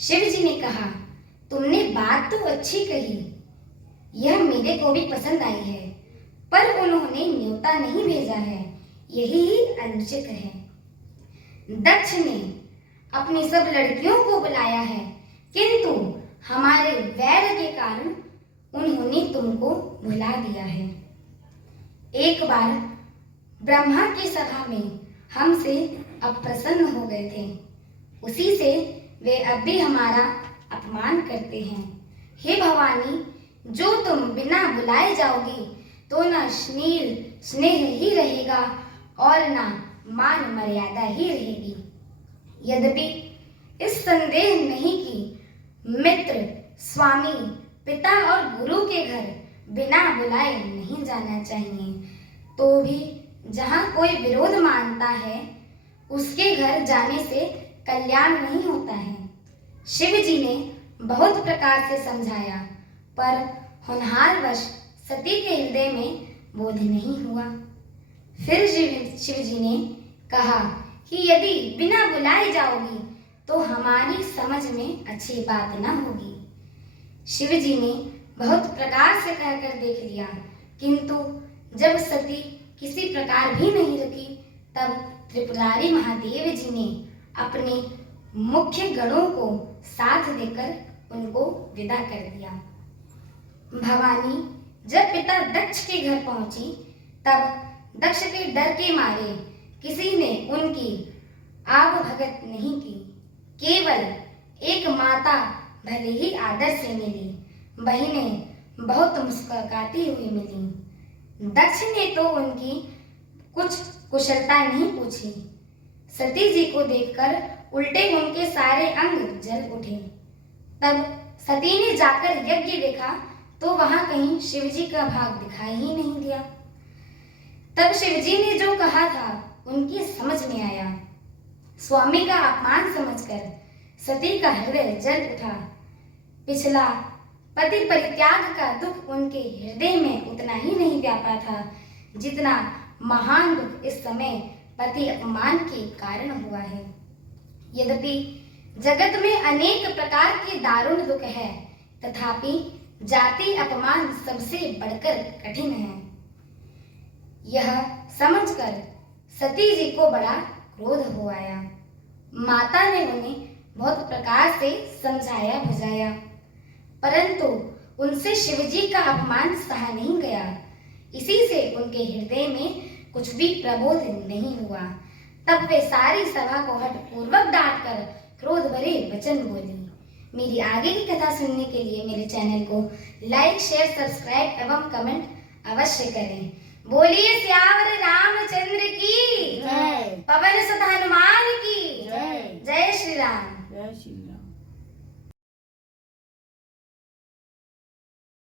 शिव जी ने कहा, तुमने बात तो अच्छी कही, यह मेरे को भी पसंद आई है, पर उन्होंने न्योता नहीं भेजा है, यही अनुचित है। दक्ष ने अपनी सब लड़कियों को बुलाया है, किंतु हमारे वैर के कारण उन्होंने तुमको भुला दिया है। एक बार ब्रह्मा की सभा में हमसे अप्रसन्न हो गए थे, उसी से वे अब भी हमारा अपमान करते हैं। हे भवानी, जो तुम बिना बुलाए जाओगी तो न स्नेह ही रहेगा और न मान मर्यादा ही रहेगी। यद्यपि इस संदेह नहीं कि मित्र, स्वामी, पिता और गुरु के घर बिना बुलाए नहीं जाना चाहिए, तो भी जहाँ कोई विरोध मानता है उसके घर जाने से कल्याण नहीं होता है। शिव जी ने बहुत प्रकार से समझाया, पर होनहारवश सती के हृदय में बोध नहीं हुआ। फिर शिव जी ने कहा कि यदि बिना बुलाए जाओगी तो हमारी समझ में अच्छी बात न होगी। शिव जी ने बहुत प्रकार से कहकर देख लिया, किंतु जब सती किसी प्रकार भी नहीं रुकी, तब त्रिपुरारी महादेव जी ने अपने मुख्य गणों को साथ देकर उनको विदा कर दिया। भवानी जब पिता दक्ष के घर पहुंची, तब दक्ष के डर के मारे किसी ने उनकी आवभगत नहीं की। केवल एक माता भले ही आदर से मिली, बहिनें बहुत मुस्कुराती हुई मिली। दक्ष ने तो उनकी कुछ कुशलता नहीं पूछी। सती जी को देखकर उल्टे उनके सारे अंग जल उठे। तब सती ने जाकर यज्ञ देखा तो वहां कहीं शिवजी का भाग दिखाई ही नहीं दिया। तब शिवजी ने जो कहा था उनकी समझ में आया। स्वामी का अपमान समझकर सती का हृदय जल उठा। पिछला पति परित्याग का दुख उनके हृदय में उतना ही नहीं व्यापा था जितना महान दुख इस समय पति अपमान के कारण हुआ है। यद्यपि जगत में अनेक प्रकार के दारुण दुख है, तथापि जाति अपमान सबसे बढ़कर कठिन है। यह समझकर सती जी को बड़ा क्रोध हो आया। माता ने उन्हें बहुत प्रकार से समझाया बुझाया, परंतु उनसे शिवजी का अपमान सहा नहीं गया। इसी से उनके हृदय में कुछ भी प्रबोध नहीं हुआ। तब वे सारी सभा को हठपूर्वक डांटकर क्रोध भरे वचन बोली। मेरी आगे की कथा सुनने के लिए मेरे चैनल को लाइक, शेयर, सब्सक्राइब एवं कमेंट अवश्य करें। बोलिए सियावर रामचंद्र की जय, पवन सुत हनुमान की जय। जय श्री राम। जय श्री